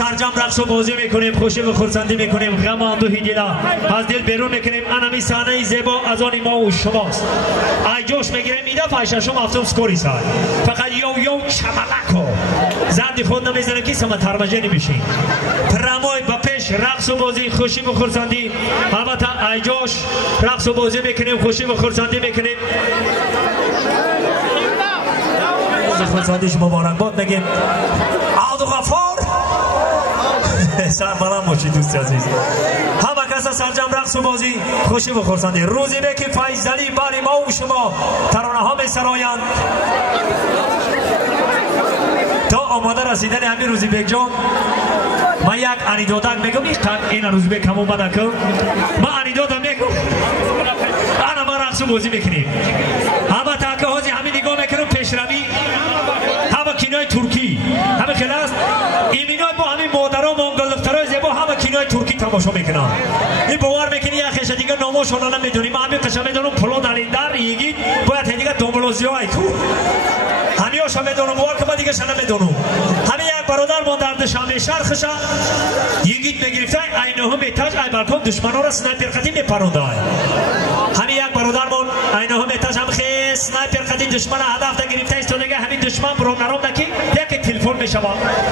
سرجم رقص و بازی میکنیم، خوشی و خرسندی میکنیم، غم اندوهی دلا از دل بیرون میکنیم. انمی صحنه زیبا از آن ما و شماست. ای جوش میگیریم اینا فایششم افسوس کوری سای فقط یو چملکو زندی خود نمیزنیم که سما ترمجه نمیشین. پرمای با پیش رقص و بازی، خوشی و خرسندی. البته ای جوش رقص و بازی میکنیم، خوشی و خرسندی میکنیم. خرسندیش مبارکباد میگیم. عبدالغفار سربلند باشید دوستی عزیز. همه کسا سرجم رقص و بازی، خوشی و خرسندی. روزی به که فیضلی بر ما و شما ترانه ها می سرایند تا آماده رسیدن همین روزی بک جان. من یک انیدادک میگم این روزی بک هم اومده که من انیدادم میگم انا ما رقص و بازی میکنیم. همه تاکه هازی همین نگاه میکنم پیشروی همه کینای ترکی همه خلاص ایمینای با همین مادرها مانگلدفترهای زیبا همه کینای ترکی تماشا میکنن. این باور میکنی یا خیشه دیگه ناموش هنانه میدونیم. من همین قشم میدونم پلو دلیندر یگید باید دیگه دوملوزی های تو همین هاشا میدونم باور که من دیگه شنه میدونم. همین یک برادر من در دشمه شرخشا یگید میگرفته اینه هم ایتاج ای بالکن دشمنان را سنایپر خطی میپرونده. همین یک برادر من اینه هم ایتاج هم خیلی سنایپر خطی دشمن هدف گرفته است. دیگه همین دشمن برو نرام دکی یک تلفن میشوه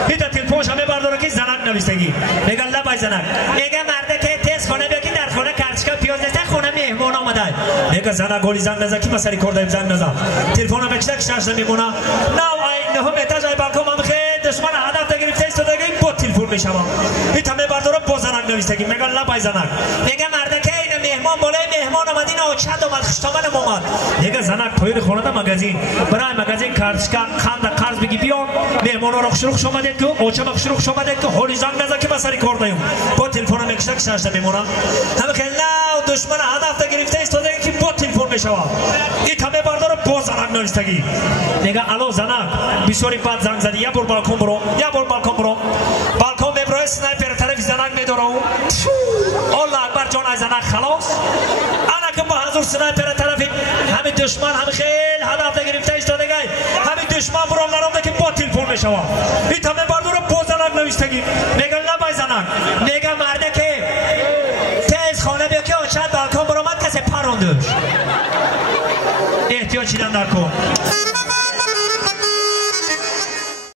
ایتا تلفنش همه برداره که زنک نویستگی میگن لبای زنک میگه مرده که تست خونه بیا که در خونه کرچکا پیاز دسته خونه مهمون آمده میگه زنک گولی زنگ نزد که مسئله کرده زنگ نزد تلفن هم بکشته که شش نمیمونه. نه اینه هم ایتاج ای بالکن هم خیلی دشمن هدف گرفته است. دیگه این با تلفن میشوه ایتا همه برداره با زنک نویستگی میگن لبای زنک میگه مرده که این مهمان بالای مهمان آمد این آچند آمد خشتامن اومد میگه زنک پایین خونه دا مگزین برای مگزین کرچکا خند قرض بگی بیا مهمان رو خشروخ شماده که اوچه مخشروخ شماده که هولی زنگ نزد که مسئله کرده با تلفن هم اکشته که ششته میمونه. همه که نه دشمن هدف گرفته است. دیگه که با تلفن میشوه این همه برداره با زنک نویستگی میگه الو زنک بسیاری بد زنگ زدی یا بر بالکن برو یا بر بالکن برو بالکن میبره سنایپر طرف زنک میداره الله اکبر جان از زنک خلاص انا که با حضور سنایپر طرف همین دشمن هم خیلی هدف گرفته است. دیگه همین دشمن برو نرام که با تلفن میشوه این همه برداره با زنک نویستگی میگه لبای زنک میگه مرده که تیز خانه بیا که آچد بالکن برو مد کسی پروندش احتیاج چیدن در کن.